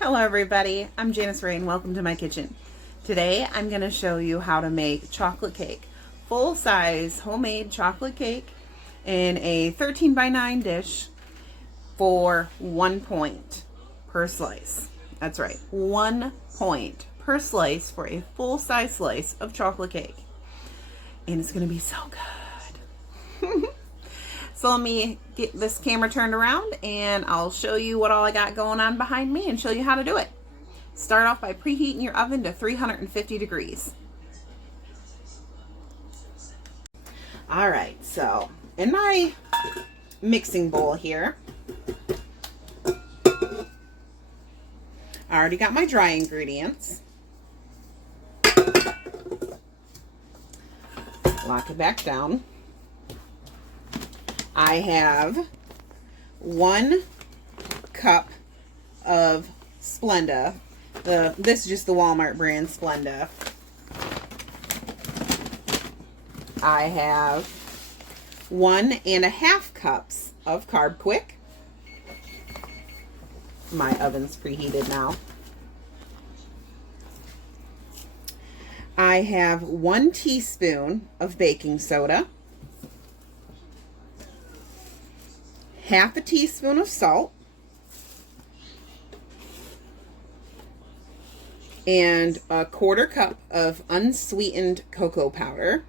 Hello everybody, I'm Janice Ray and welcome to my kitchen. Today I'm going to show you how to make chocolate cake. Full-size homemade chocolate cake in a 13 by 9 dish for 1 point per slice. That's right, 1 point per slice for a full-size slice of chocolate cake. And it's going to be so good. So let me get this camera turned around and I'll show you what all I got going on behind me and show you how to do it. Start off by preheating your oven to 350 degrees. Alright, so in my mixing bowl here, I already got my dry ingredients. Lock it back down. I have 1 cup of Splenda. This is just the Walmart brand Splenda. I have 1.5 cups of Carbquick. My oven's preheated now. I have 1 teaspoon of baking soda. 1/2 teaspoon of salt, and 1/4 cup of unsweetened cocoa powder.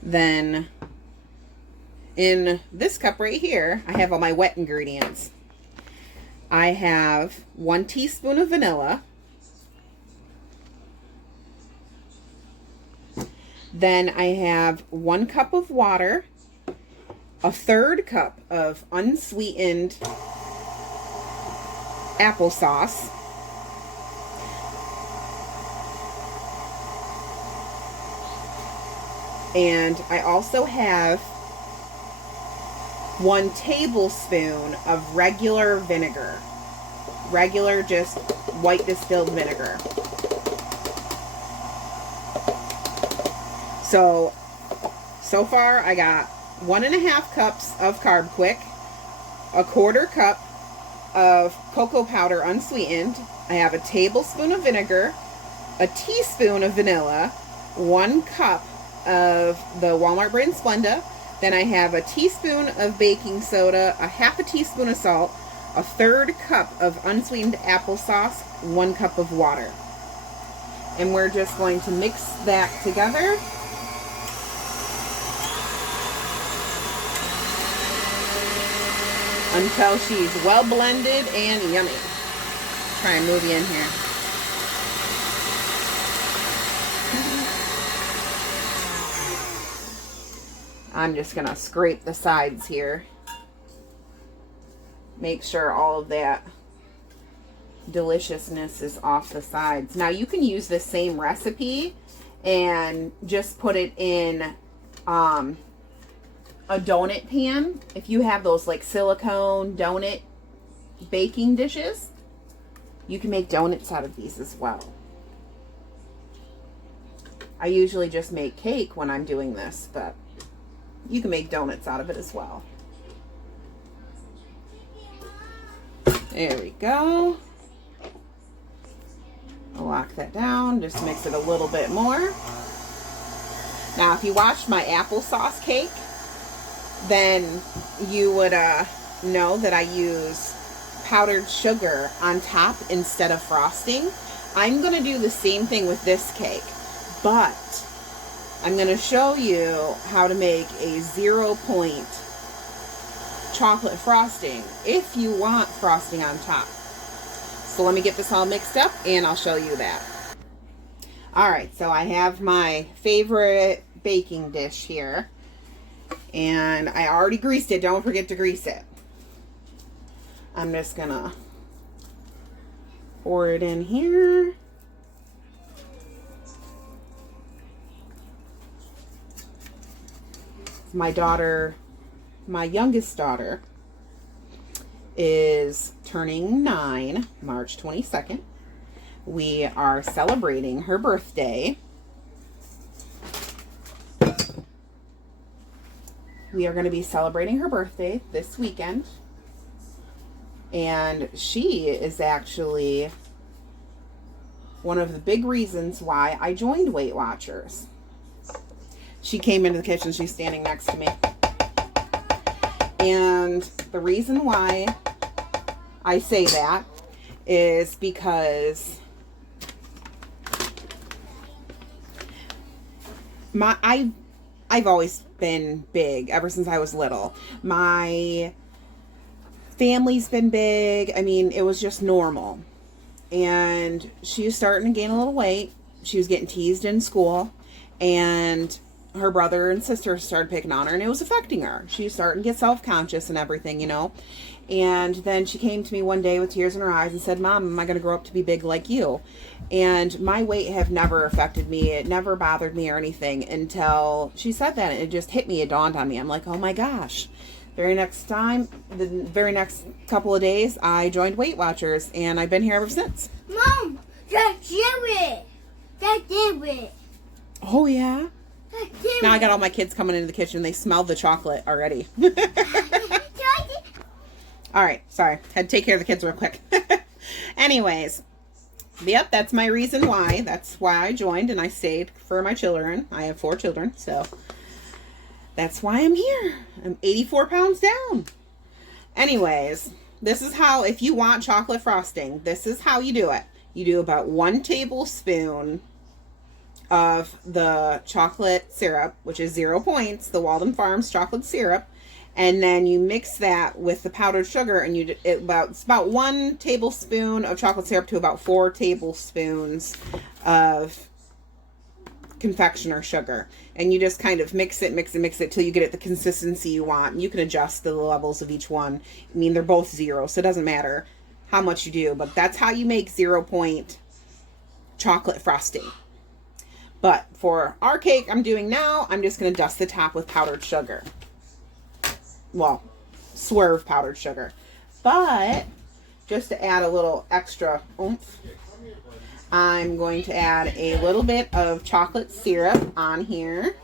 Then in this cup right here, I have all my wet ingredients. I have 1 teaspoon of vanilla. Then I have 1 cup of water, 1/3 cup of unsweetened applesauce, and I also have 1 tablespoon of regular vinegar. Regular, just white distilled vinegar. So far I got 1.5 cups of Carbquick, 1/4 cup of cocoa powder unsweetened. I have a tablespoon of vinegar, a teaspoon of vanilla, 1 cup of the Walmart brand Splenda. Then I have a teaspoon of baking soda, 1/2 teaspoon of salt, 1/3 cup of unsweetened applesauce, 1 cup of water. And we're just going to mix that together. Until she's well blended and yummy. Try and move you in here. I'm just going to scrape the sides here. Make sure all of that deliciousness is off the sides. Now you can use the same recipe and just put it in a donut pan. If you have those like silicone donut baking dishes, you can make donuts out of these as well. I usually just make cake when I'm doing this, but you can make donuts out of it as well. There we go. I'll lock that down, just mix it a little bit more. Now if you watched my applesauce cake, then you would know that I use powdered sugar on top instead of frosting. I'm going to do the same thing with this cake, but I'm going to show you how to make a 0-point chocolate frosting if you want frosting on top. So let me get this all mixed up and I'll show you that. Alright, so I have my favorite baking dish here. And I already greased it. Don't forget to grease it. I'm just going to pour it in here. My daughter, my youngest daughter, is turning 9, March 22nd. We are celebrating her birthday. we are going to be celebrating her birthday this weekend. And she is actually one of the big reasons why I joined Weight Watchers. She came into the kitchen. She's standing next to me. And the reason why I say that is because I've always been big ever since I was little. My family's been big. I mean, it was just normal. And she was starting to gain a little weight. She was getting teased in school. And her brother and sister started picking on her, and it was affecting her. She was starting to get self-conscious and everything, you know. And then she came to me one day with tears in her eyes and said, "Mom, am I going to grow up to be big like you?" And my weight have never affected me. It never bothered me or anything until she said that. It just hit me. It dawned on me. I'm like, oh my gosh. The very next couple of days, I joined Weight Watchers, and I've been here ever since. Mom, that's it. That's it. Oh, yeah? Now I got all my kids coming into the kitchen. They smell the chocolate already. All right. Sorry. Had to take care of the kids real quick. Anyways. Yep, that's my reason why. That's why I joined, and I stayed for my children. I have 4 children, so that's why I'm here. I'm 84 pounds down. Anyways, this is how, if you want chocolate frosting, this is how you do it. You do about 1 tablespoon of the chocolate syrup, which is 0 points, the Walden Farms chocolate syrup, and then you mix that with the powdered sugar, and it's about 1 tablespoon of chocolate syrup to about 4 tablespoons of confectioner sugar, and you just kind of mix it till you get it the consistency you want. And you can adjust the levels of each one. I mean, they're both 0, so it doesn't matter how much you do, but that's how you make 0 point chocolate frosting. But for our cake I'm doing now, I'm just going to dust the top with powdered sugar. Well, Swerve powdered sugar. But just to add a little extra oomph, I'm going to add a little bit of chocolate syrup on here.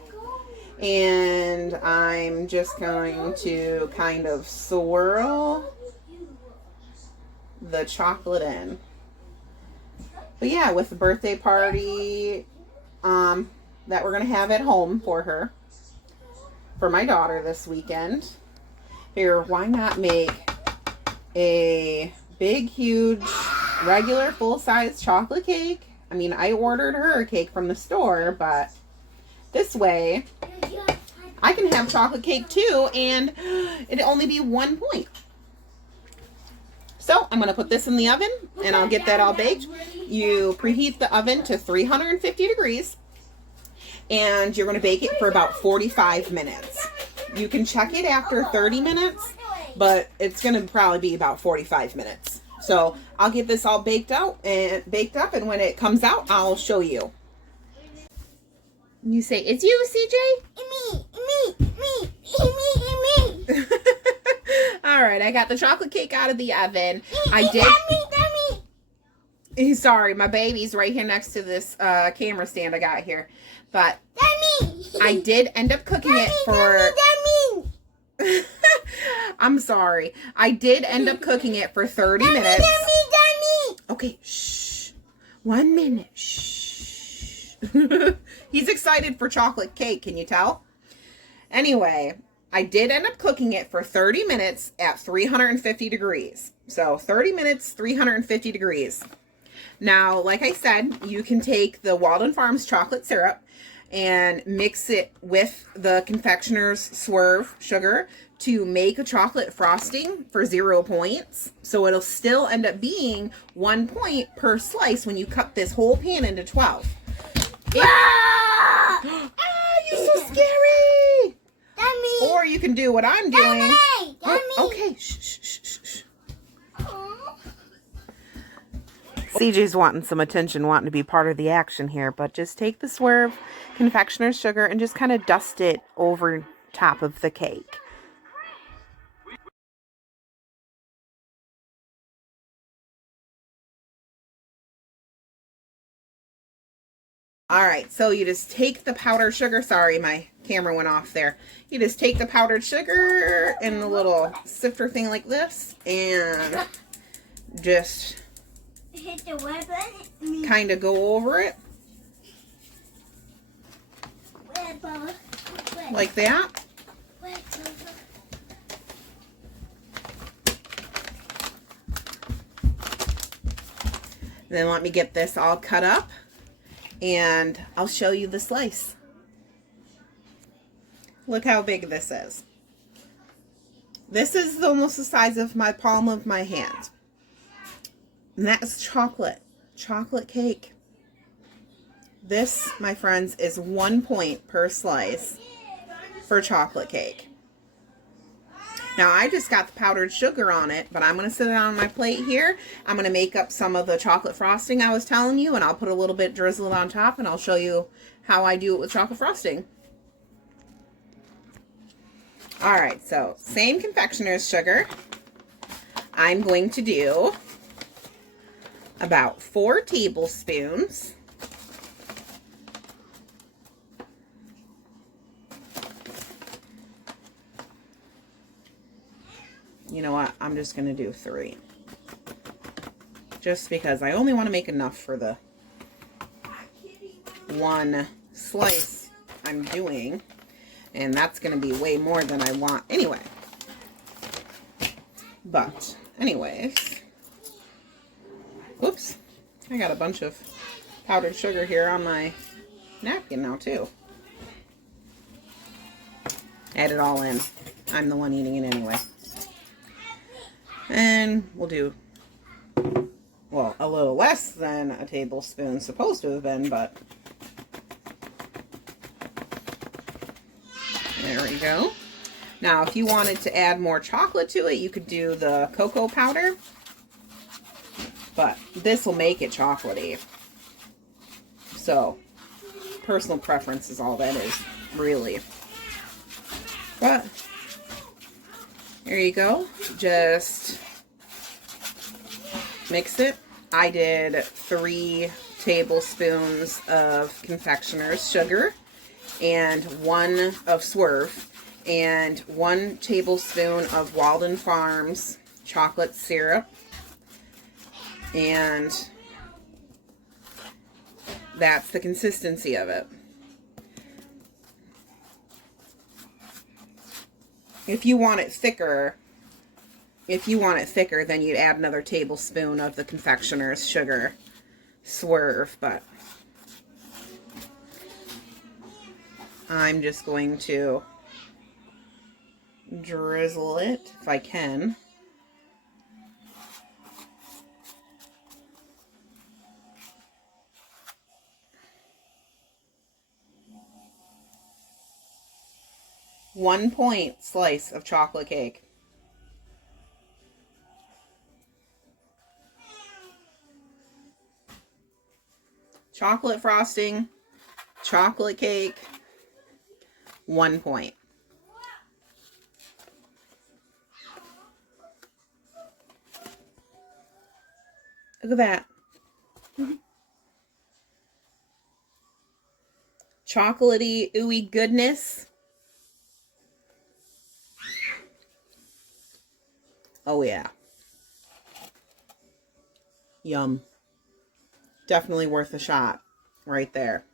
And I'm just going to kind of swirl the chocolate in. But yeah, with the birthday party that we're going to have at home for her, for my daughter this weekend, here, why not make a big, huge, regular, full-size chocolate cake? I mean, I ordered her a cake from the store, but this way I can have chocolate cake too, and it'll only be 1 point. So I'm going to put this in the oven, and I'll get that all baked. You preheat the oven to 350 degrees, and you're going to bake it for about 45 minutes. You can check it after 30 minutes, but it's going to probably be about 45 minutes. So I'll get this all baked up, and when it comes out, I'll show you. You say, "It's you, CJ?" Me. All right, I got the chocolate cake out of the oven. Sorry, my baby's right here next to this camera stand I got here. But I did end up cooking it for... I'm sorry. I did end up cooking it for 30 minutes. Okay, shh. 1 minute. Shh. He's excited for chocolate cake, can you tell? Anyway, I did end up cooking it for 30 minutes at 350 degrees. So 30 minutes, 350 degrees. Now, like I said, you can take the Walden Farms chocolate syrup and mix it with the confectioner's Swerve sugar to make a chocolate frosting for 0 points. So it'll still end up being 1 point per slice when you cut this whole pan into 12. You're so scary! Dummy. Or you can do what I'm doing. Dummy. Okay, shh. CJ's wanting some attention, wanting to be part of the action here, but just take the Swerve confectioner's sugar and just kind of dust it over top of the cake. All right, so you just take the powdered sugar. Sorry, my camera went off there. You just take the powdered sugar in a little sifter thing like this and just hit the red button. kind of go over it like that. Then let me get this all cut up and I'll show you the slice. Look how big this is. This is almost the size of my palm of my hand. And that's chocolate cake. This, my friends, is 1 point per slice for chocolate cake. Now, I just got the powdered sugar on it, but I'm going to sit it on my plate here. I'm going to make up some of the chocolate frosting I was telling you, and I'll put a little bit drizzled on top, and I'll show you how I do it with chocolate frosting. All right, so same confectioner's sugar. I'm going to do about 4 tablespoons. You know what? I'm just going to do 3. Just because I only want to make enough for the one slice I'm doing. And that's going to be way more than I want anyway. But, anyways. Oops. I got a bunch of powdered sugar here on my napkin now, too. Add it all in. I'm the one eating it anyway. And we'll do, well, a little less than a tablespoon supposed to have been, but there we go. Now, if you wanted to add more chocolate to it, you could do the cocoa powder, but this will make it chocolatey. So, personal preference is all that is, really. But there you go. Just mix it. I did 3 tablespoons of confectioner's sugar and 1 of swerve and 1 tablespoon of Walden Farms chocolate syrup. And that's the consistency of it. If you want it thicker, then you'd add another tablespoon of the confectioner's sugar swerve, but I'm just going to drizzle it if I can. One point slice of chocolate cake. Chocolate frosting, chocolate cake, 1 point. Look at that. Chocolatey, ooey goodness. Oh yeah. Yum. Definitely worth a shot right there.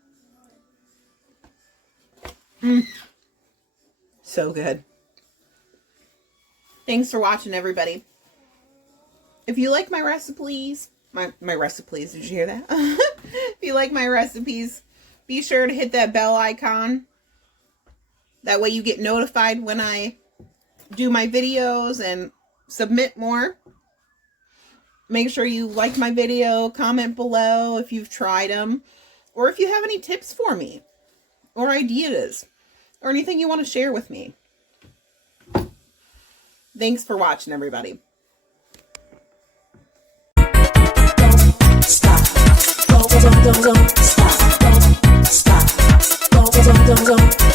So good. Thanks for watching, everybody. If you like my recipes, my recipes, did you hear that? If you like my recipes, be sure to hit that bell icon. That way you get notified when I do my videos and submit more. Make sure you like my video, comment below if you've tried them, or if you have any tips for me, or ideas, or anything you want to share with me. Thanks for watching, everybody. Don't stop. Don't stop. Don't stop.